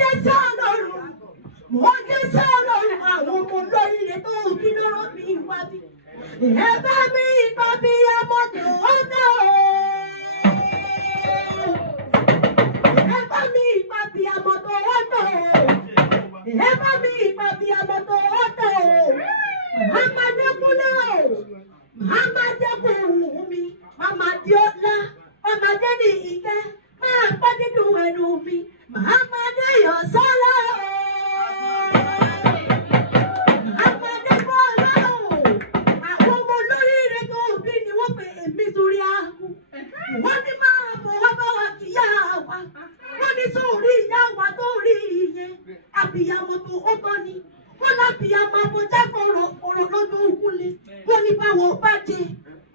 dé sí Ọlọ́run, mo dé sí Ọlọ́run àwọn ọmọ olóríire tó kí lọ́rọ̀ mi wá bí. Ẹ bá mi bá bí amọ̀tò ọ̀tọ̀ o. Ẹ bá mi bá bí amọ̀tò ọ̀tọ̀ o. Ẹ bá mi bá bí amọ̀tò ọ̀tọ̀ o. Màmá Adékúnlé o. Màmá Adékúnlé mi. Màmá Adéọlá. Màmá Adéní Ìkẹ́. Máa pẹ́ nínú ẹnu mi. Màmá Adéyọ̀ Sọ́lá o. Màmá Adébọ́lá o. Àwọn ọmọ olóríire tó bí ni wọ́n pe èmi sórí aago. Wọ́n ní máa fọwọ́ bá wa kíyà wa. Wọ́n ní sórí ìyá wa tó rí iye. Àbíyamọ tó ó tọ́ ni. Wọ́n lábìyamọ abọ́jà kọ̀rọ̀ lọ́dún òkúlé. Wọ́n ní báwo bá jẹ.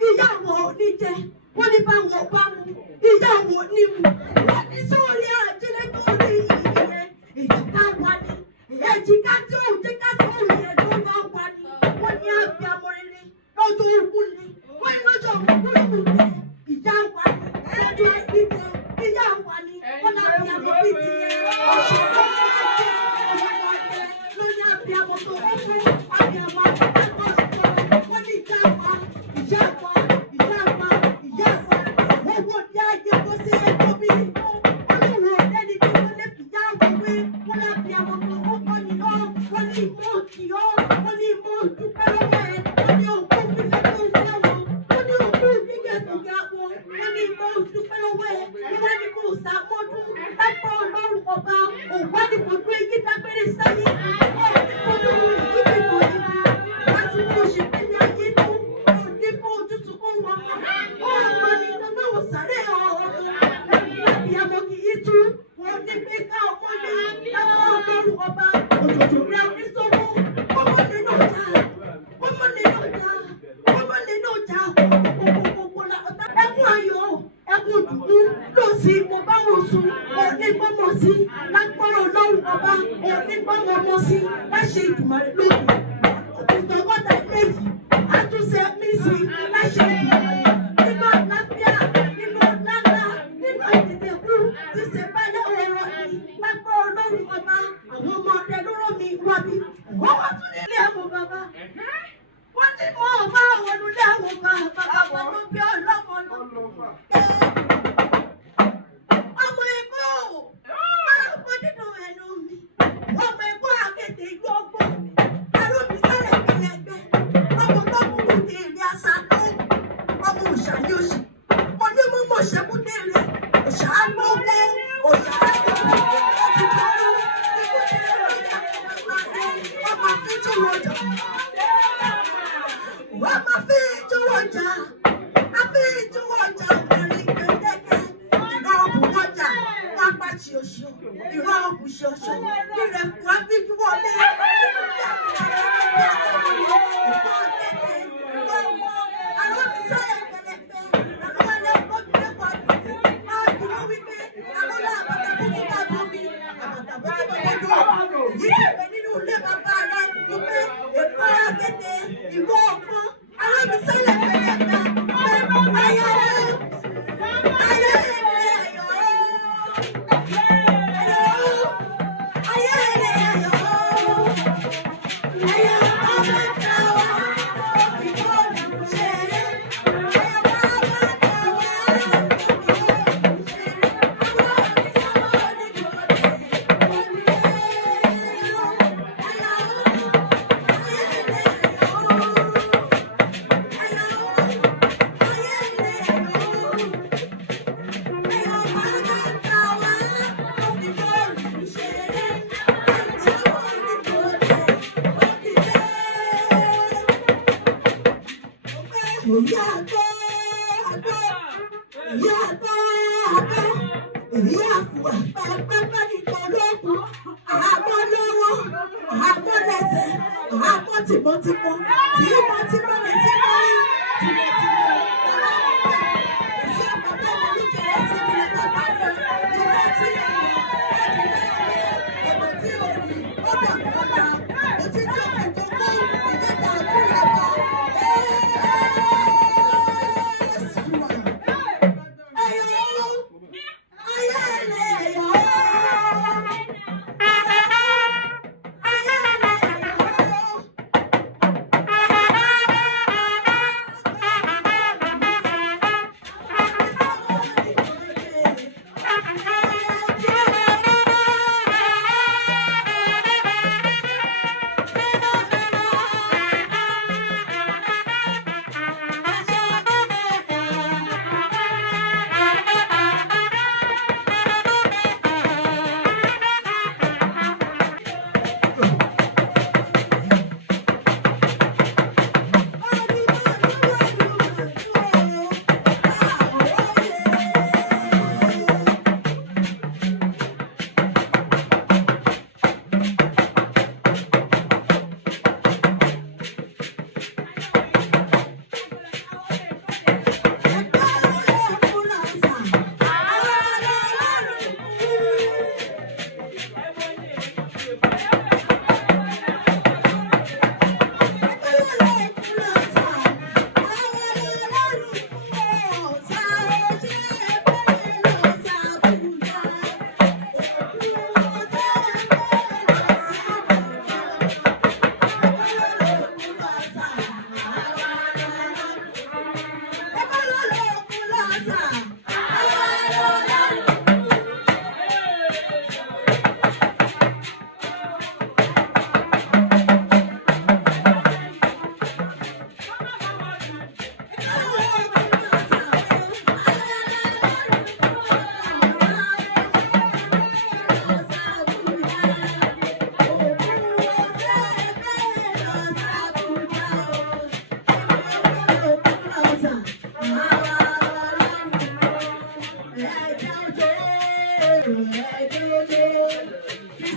Ìyá wọn ò ní jẹ. Wọ́n ní báwo bá mu. Ìyá wọn ò ní mu. Wọ́n ní sórí àjẹlẹ̀ tó rí iye. Ìjìká wa ni. Èjìká tí ò jẹ́ ká sórí ẹ̀ tó wá wa ni. Wọ́n ní àbíyamọ rere lọ́dún òkúlé. Wọ́n ní lọ́jọ́ òkúlé. Ìyá wa ni. Lọ́jọ́ ìdíje. Ìyá wa ni. Wọ́n lábìyamọ bí tiẹ̀.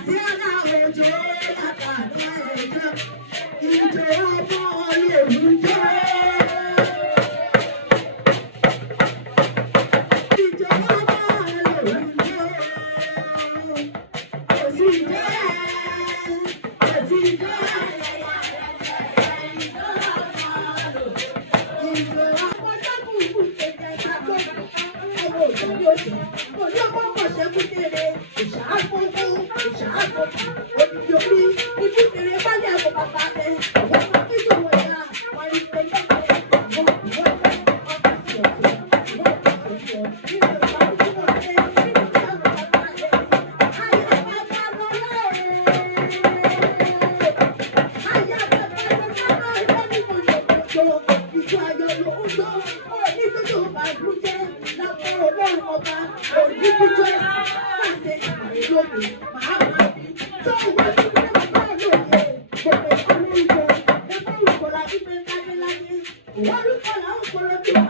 sí ara òjò látàrí ẹ̀jẹ̀. Ìjọ ọmọ lòún jẹ́. Ìjọ ọmọ lòún jẹ́. Kò sí jẹ́. Kò sí jẹ́. Ìjọ ọmọ lọ́kùnkùn kẹ̀kẹ́ ṣàkóso. Ọmọ òṣèlú òṣèlú. Òní ọmọ ọmọọṣẹ́ kúndéré. Ìṣàkóso. Ìṣàkóso. Òdìdí orí. Ibi ìrè bá lẹ̀ ẹ̀kọ́ bàbá rẹ̀. Àwọn ọmọ kíkọ́ wọ̀ ya. Wọ́n rí pé lọ́kọ̀ọ́ àwọn ìwọ́n ọkọ̀ sí ọ̀sẹ̀. Ìwọ́n ọkọ̀ sí ọ̀sẹ̀. Nínú ìgbà tí wọ́n ṣe nínú ìgbà bàbá rẹ̀. Ayé bàbá lọ lọ́rẹ̀. Ayé bàbá lọ lọ́rẹ̀. Lọ́dún mo lè gbọ́dọ̀. Ìjọ ayọ̀ ló ń lọ. Òní tó tó bá dùn jẹ́. Lápá ọlọ́run ọba. Òní tó jẹ́. Pàṣẹ àrè lóde. Màá máa bí. Tó wọ́n ti gbé bàbá lóye. Gbogbo ìkọ́lé ìjọ. Ẹgbẹ́ ìkọlà ìgbẹ́ kájẹ́ láyé. Ìwọ́n ló kọ́ làwọn kọ́ lọ́dún.